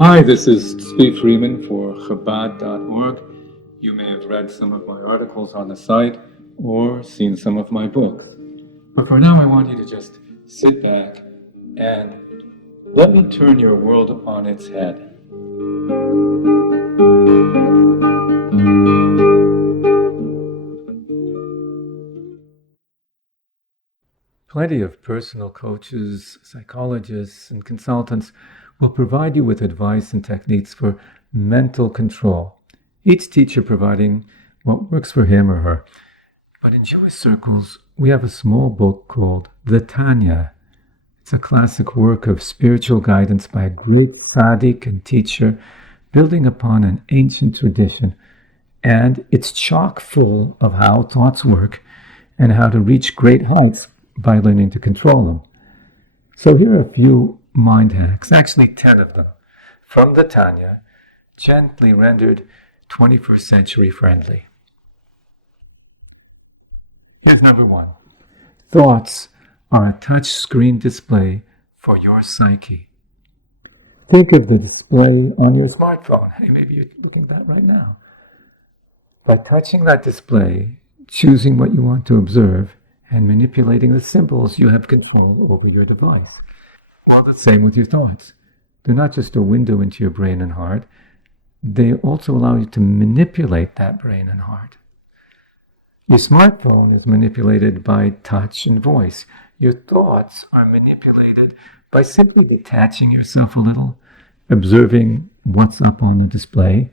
Hi, this is Steve Freeman for Chabad.org. You may have read some of my articles on the site or seen some of my books. But for now, I want you to just sit back and let me turn your world on its head. Plenty of personal coaches, psychologists, and consultants will provide you with advice and techniques for mental control, each teacher providing what works for him or her. But in Jewish circles, we have a small book called the Tanya. It's a classic work of spiritual guidance by a great tzaddik and teacher, building upon an ancient tradition. And it's chock full of how thoughts work and how to reach great heights by learning to control them. So here are a few mind hacks, actually 10 of them, from the Tanya, gently rendered 21st century friendly. Here's number 1. Thoughts are a touch screen display for your psyche. Think of the display on your smartphone. Hey, maybe you're looking at that right now. By touching that display, choosing what you want to observe, and manipulating the symbols, you have control over your device. Well, the same with your thoughts. They're not just a window into your brain and heart. They also allow you to manipulate that brain and heart. Your smartphone is manipulated by touch and voice. Your thoughts are manipulated by simply detaching yourself a little, observing what's up on the display,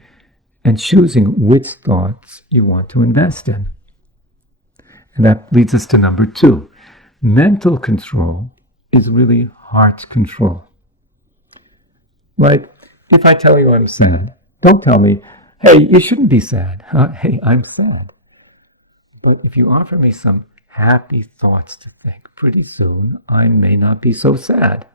and choosing which thoughts you want to invest in. And that leads us to number 2. Mental control is really heart control. Like, if I tell you I'm sad, don't tell me, hey, you shouldn't be sad. Hey, I'm sad. But if you offer me some happy thoughts to think, pretty soon I may not be so sad.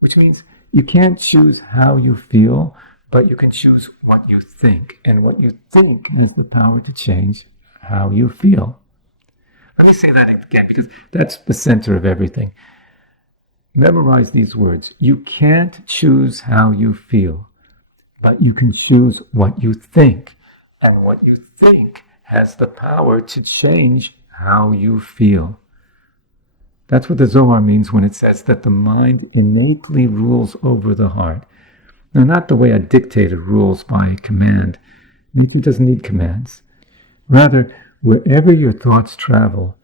Which means you can't choose how you feel, but you can choose what you think. And what you think has the power to change how you feel. Let me say that again, because that's the center of everything. Memorize these words. You can't choose how you feel, but you can choose what you think. And what you think has the power to change how you feel. That's what the Zohar means when it says that the mind innately rules over the heart. Now, not the way a dictator rules by command. He doesn't need commands. Rather, wherever your thoughts travel,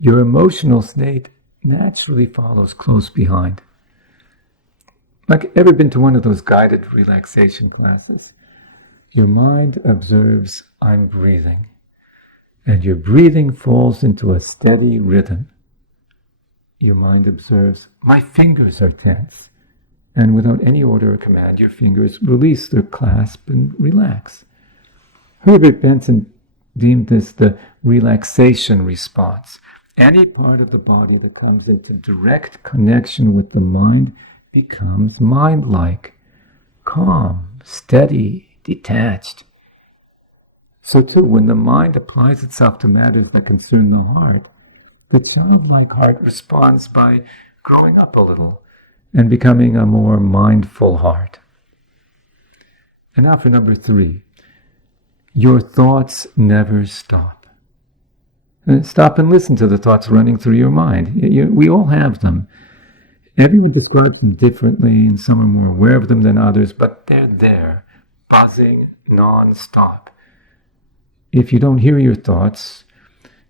your emotional state naturally follows close behind. Like, ever been to one of those guided relaxation classes? Your mind observes, I'm breathing. And your breathing falls into a steady rhythm. Your mind observes, my fingers are tense. And without any order or command, your fingers release their clasp and relax. Herbert Benson deemed this the relaxation response. Any part of the body that comes into direct connection with the mind becomes mind-like, calm, steady, detached. So too, when the mind applies itself to matters that concern the heart, the childlike heart responds by growing up a little and becoming a more mindful heart. And now for number 3. Your thoughts never stop. Stop and listen to the thoughts running through your mind. We all have them. Everyone describes them differently, and some are more aware of them than others, but they're there, buzzing non-stop. If you don't hear your thoughts,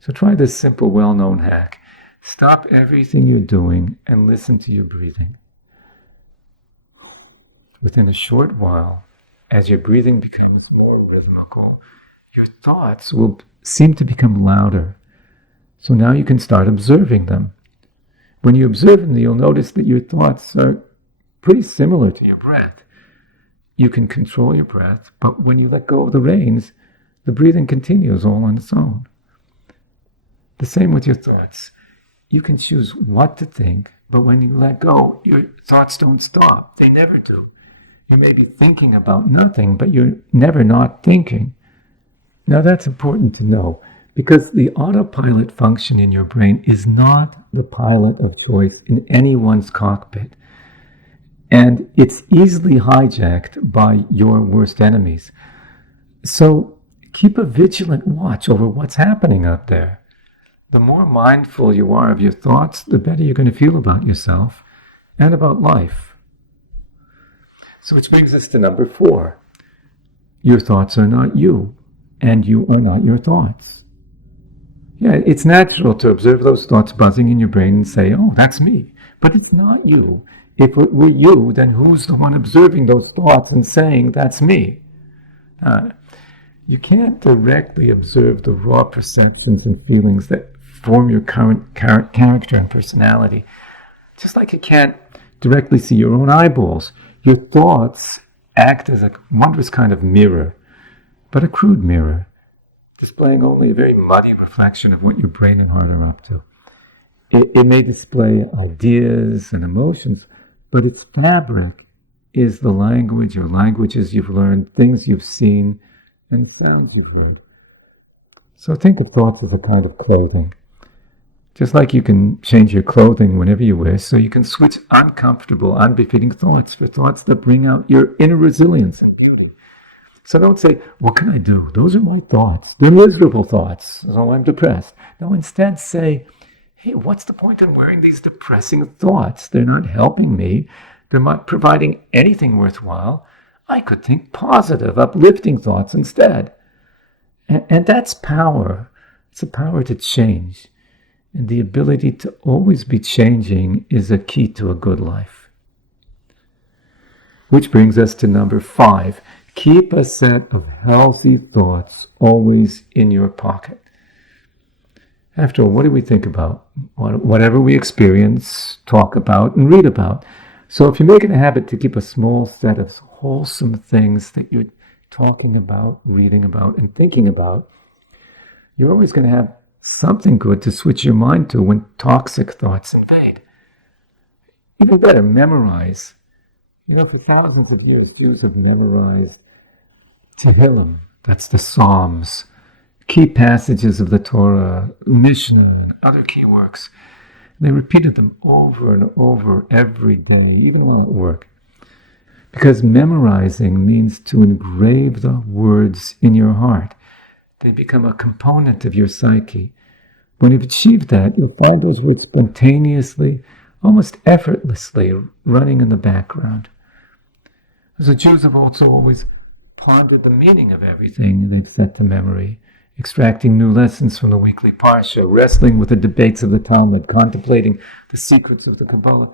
so try this simple, well-known hack. Stop everything you're doing and listen to your breathing. Within a short while, as your breathing becomes more rhythmical, your thoughts will seem to become louder. So now you can start observing them. When you observe them, you'll notice that your thoughts are pretty similar to your breath. You can control your breath, but when you let go of the reins, the breathing continues all on its own. The same with your thoughts. You can choose what to think, but when you let go, your thoughts don't stop. They never do. You may be thinking about nothing, but you're never not thinking. Now that's important to know, because the autopilot function in your brain is not the pilot of choice in anyone's cockpit. And it's easily hijacked by your worst enemies. So keep a vigilant watch over what's happening up there. The more mindful you are of your thoughts, the better you're going to feel about yourself and about life. So which brings us to number 4. Your thoughts are not you, and you are not your thoughts. Yeah, it's natural to observe those thoughts buzzing in your brain and say, oh, that's me. But it's not you. If it were you, then who's the one observing those thoughts and saying, that's me? You can't directly observe the raw perceptions and feelings that form your current character and personality. Just like you can't directly see your own eyeballs. Your thoughts act as a wondrous kind of mirror, but a crude mirror, displaying only a very muddy reflection of what your brain and heart are up to. It may display ideas and emotions, but its fabric is the language or languages you've learned, things you've seen, and sounds you've heard. So think of thoughts as a kind of clothing. Just like you can change your clothing whenever you wish, so you can switch uncomfortable, unbefitting thoughts for thoughts that bring out your inner resilience and beauty. So don't say, what can I do? Those are my thoughts. They're miserable thoughts, so I'm depressed. No, instead say, hey, what's the point in wearing these depressing thoughts? They're not helping me. They're not providing anything worthwhile. I could think positive, uplifting thoughts instead. And that's power. It's a power to change. And the ability to always be changing is a key to a good life. Which brings us to number 5. Keep a set of healthy thoughts always in your pocket. After all, what do we think about? Whatever we experience, talk about, and read about. So if you make it a habit to keep a small set of wholesome things that you're talking about, reading about, and thinking about, you're always going to have something good to switch your mind to when toxic thoughts invade. Even better, memorize. For thousands of years, Jews have memorized Tehillim, that's the Psalms, key passages of the Torah, Mishnah, and other key works. They repeated them over and over every day, even while at work. Because memorizing means to engrave the words in your heart. They become a component of your psyche. When you've achieved that, you'll find those words spontaneously, almost effortlessly, running in the background. The Jews have also always pondered the meaning of everything they've set to memory, extracting new lessons from the weekly Parsha, wrestling with the debates of the Talmud, contemplating the secrets of the Kabbalah,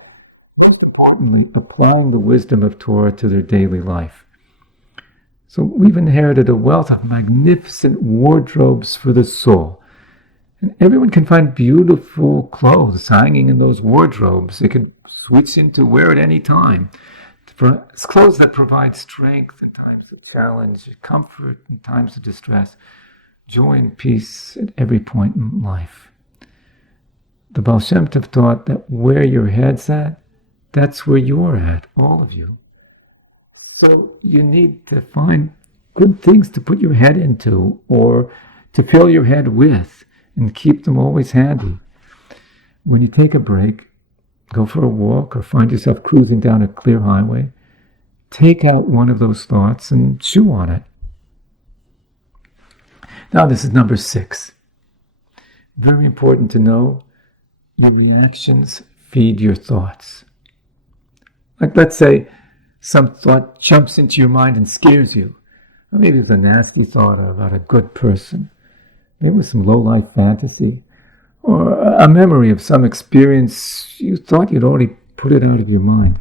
most importantly, applying the wisdom of Torah to their daily life. So we've inherited a wealth of magnificent wardrobes for the soul. And everyone can find beautiful clothes hanging in those wardrobes. They can switch into wear at any time. It's clothes that provide strength in times of challenge, comfort in times of distress, joy and peace at every point in life. The Baal Shem Tov taught that where your head's at, that's where you're at, all of you. So you need to find good things to put your head into or to fill your head with and keep them always handy. When you take a break, go for a walk or find yourself cruising down a clear highway, take out one of those thoughts and chew on it. Now this is number 6. Very important to know, your reactions feed your thoughts. Like let's say some thought jumps into your mind and scares you. Or maybe it's a nasty thought about a good person. Maybe it was some low-life fantasy. Or a memory of some experience you thought you'd already put it out of your mind.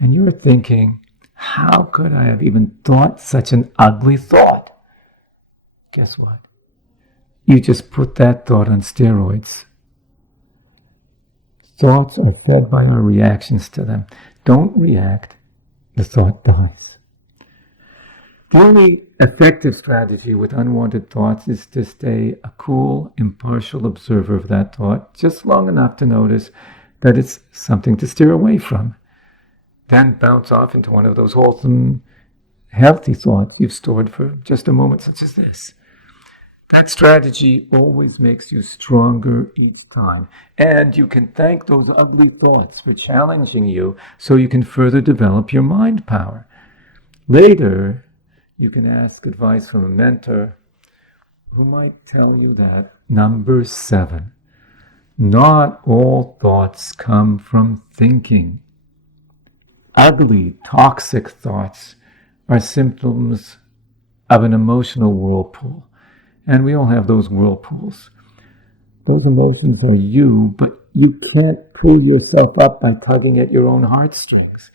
And you're thinking, how could I have even thought such an ugly thought? Guess what? You just put that thought on steroids. Thoughts are fed by our reactions to them. Don't react, the thought dies. The only effective strategy with unwanted thoughts is to stay a cool, impartial observer of that thought, just long enough to notice that it's something to steer away from. Then bounce off into one of those wholesome, healthy thoughts you've stored for just a moment such as this. That strategy always makes you stronger each time. And you can thank those ugly thoughts for challenging you so you can further develop your mind power. Later, you can ask advice from a mentor who might tell you that number 7, not all thoughts come from thinking. Ugly, toxic thoughts are symptoms of an emotional whirlpool. And we all have those whirlpools. Those emotions are you, but you can't pull yourself up by tugging at your own heartstrings.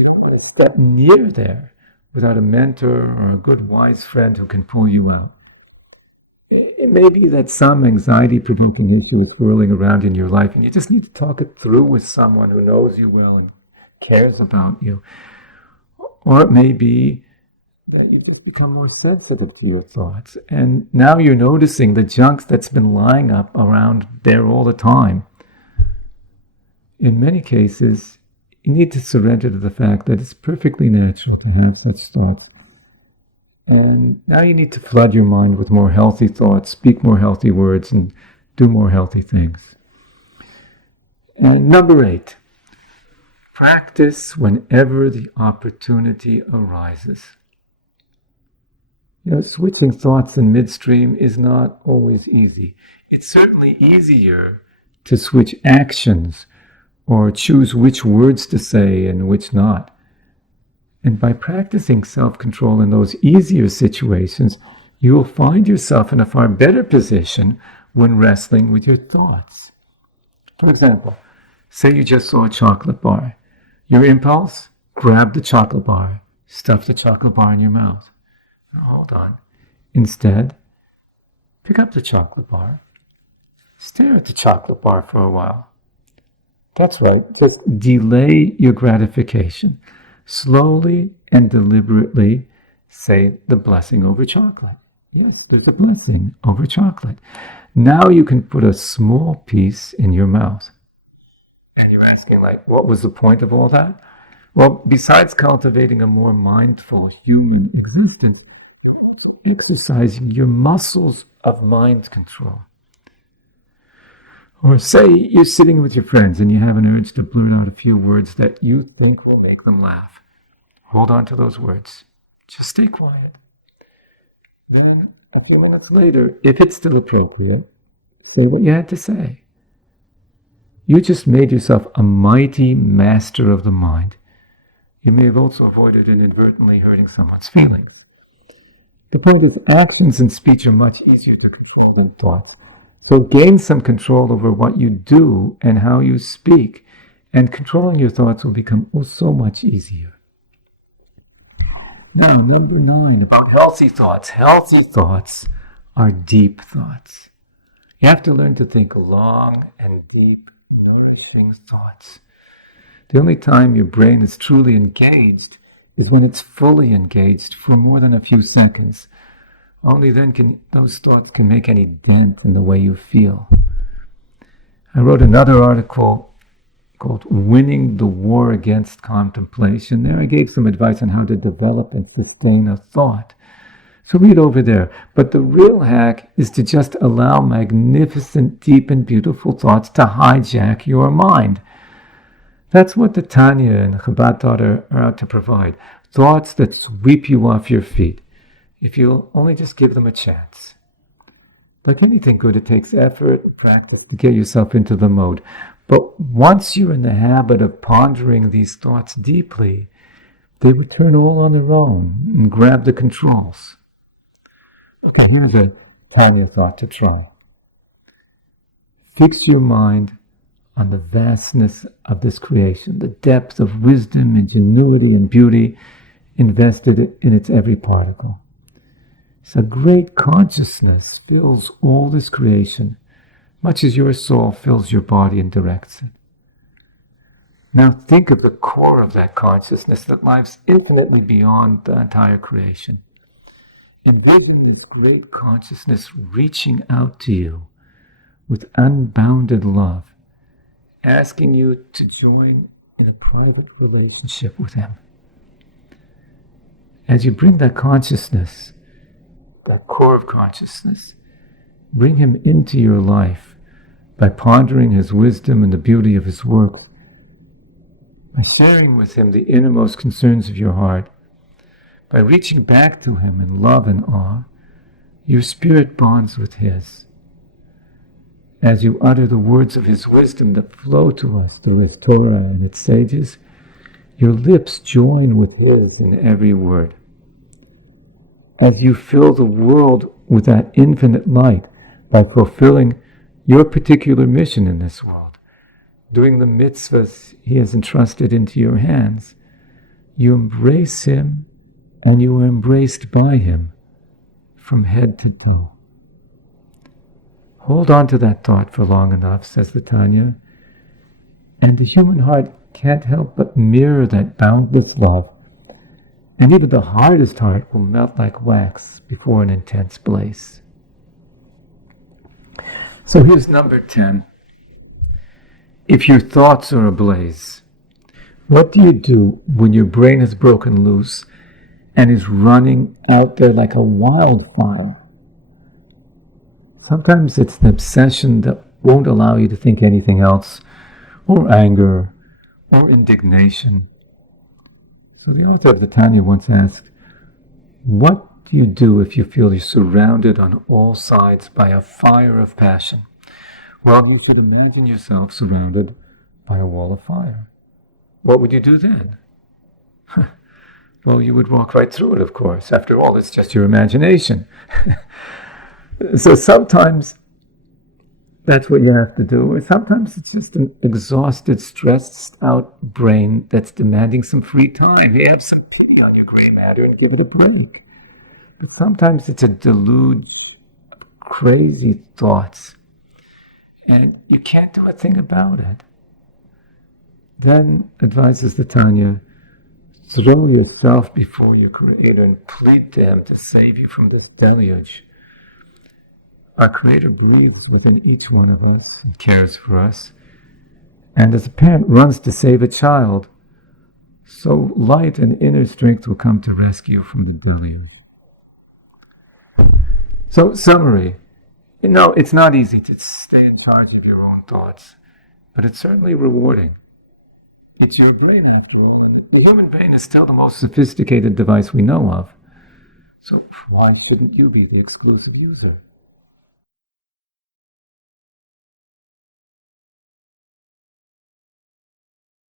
You're not going to step near there without a mentor or a good wise friend who can pull you out. It may be that some anxiety-provoking issue is swirling around in your life, and you just need to talk it through with someone who knows you well and cares about you. Or it may be that you just become more sensitive to your thoughts, and now you're noticing the junk that's been lying up around there all the time. In many cases, you need to surrender to the fact that it's perfectly natural to have such thoughts. And now you need to flood your mind with more healthy thoughts, speak more healthy words, and do more healthy things. And number 8, practice whenever the opportunity arises. Switching thoughts in midstream is not always easy. It's certainly easier to switch actions or choose which words to say and which not. And by practicing self-control in those easier situations, you will find yourself in a far better position when wrestling with your thoughts. For example, say you just saw a chocolate bar. Your impulse, grab the chocolate bar, stuff the chocolate bar in your mouth. Now, hold on. Instead, pick up the chocolate bar, stare at the chocolate bar for a while. That's right, just delay your gratification. Slowly and deliberately say the blessing over chocolate. Yes, there's a blessing over chocolate. Now you can put a small piece in your mouth. And you're asking, what was the point of all that? Well, besides cultivating a more mindful human existence, you're also exercising your muscles of mind control. Or say you're sitting with your friends and you have an urge to blurt out a few words that you think will make them laugh. Hold on to those words. Just stay quiet. Then, a few minutes later, if it's still appropriate, say what you had to say. You just made yourself a mighty master of the mind. You may have also avoided inadvertently hurting someone's feelings. The point is, actions and speech are much easier to control than thoughts. So gain some control over what you do and how you speak, and controlling your thoughts will become so much easier. Now, number 9, about healthy thoughts. Healthy thoughts are deep thoughts. You have to learn to think long and deep, nourishing thoughts. The only time your brain is truly engaged is when it's fully engaged for more than a few seconds. Only then can those thoughts can make any dent in the way you feel. I wrote another article called Winning the War Against Contemplation. There I gave some advice on how to develop and sustain a thought. So read over there. But the real hack is to just allow magnificent, deep, and beautiful thoughts to hijack your mind. That's what the Tanya and Chabad thought are out to provide. Thoughts that sweep you off your feet, if you'll only just give them a chance. Like anything good, it takes effort and practice to get yourself into the mode. But once you're in the habit of pondering these thoughts deeply, they return all on their own and grab the controls. Here's a Tanya thought to try. Fix your mind on the vastness of this creation, the depth of wisdom, ingenuity, and beauty invested in its every particle. So great consciousness fills all this creation, much as your soul fills your body and directs it. Now think of the core of that consciousness that lies infinitely beyond the entire creation. Envision this great consciousness reaching out to you with unbounded love, asking you to join in a private relationship with him. As you bring that consciousness that core of consciousness. Bring him into your life by pondering his wisdom and the beauty of his work, by sharing with him the innermost concerns of your heart, by reaching back to him in love and awe. Your spirit bonds with his. As you utter the words of his wisdom that flow to us through his Torah and its sages, your lips join with his in every word. As you fill the world with that infinite light by fulfilling your particular mission in this world, doing the mitzvahs he has entrusted into your hands, you embrace him and you are embraced by him from head to toe. Hold on to that thought for long enough, says the Tanya, and the human heart can't help but mirror that boundless love, and even the hardest heart will melt like wax before an intense blaze. So here's number 10. If your thoughts are ablaze, what do you do when your brain is broken loose and is running out there like a wildfire? Sometimes it's an obsession that won't allow you to think anything else, or anger, or indignation. So the author of the Tanya once asked, what do you do if you feel you're surrounded on all sides by a fire of passion? Well, you should imagine yourself surrounded by a wall of fire. What would you do then? Well, you would walk right through it, of course. After all, it's just your imagination. So sometimes that's what you have to do, or sometimes it's just an exhausted, stressed out brain that's demanding some free time. Hey, have some pity on your gray matter and give it a break. But sometimes it's a deluge of crazy thoughts, and you can't do a thing about it. Then, advises the Tanya, throw yourself before your Creator and plead to him to save you from this deluge. Our Creator breathes within each one of us and cares for us. And as a parent runs to save a child, so light and inner strength will come to rescue from the deluge. So, summary. It's not easy to stay in charge of your own thoughts, but it's certainly rewarding. It's your brain, after all, and the human brain is still the most sophisticated device we know of. So why shouldn't you be the exclusive user?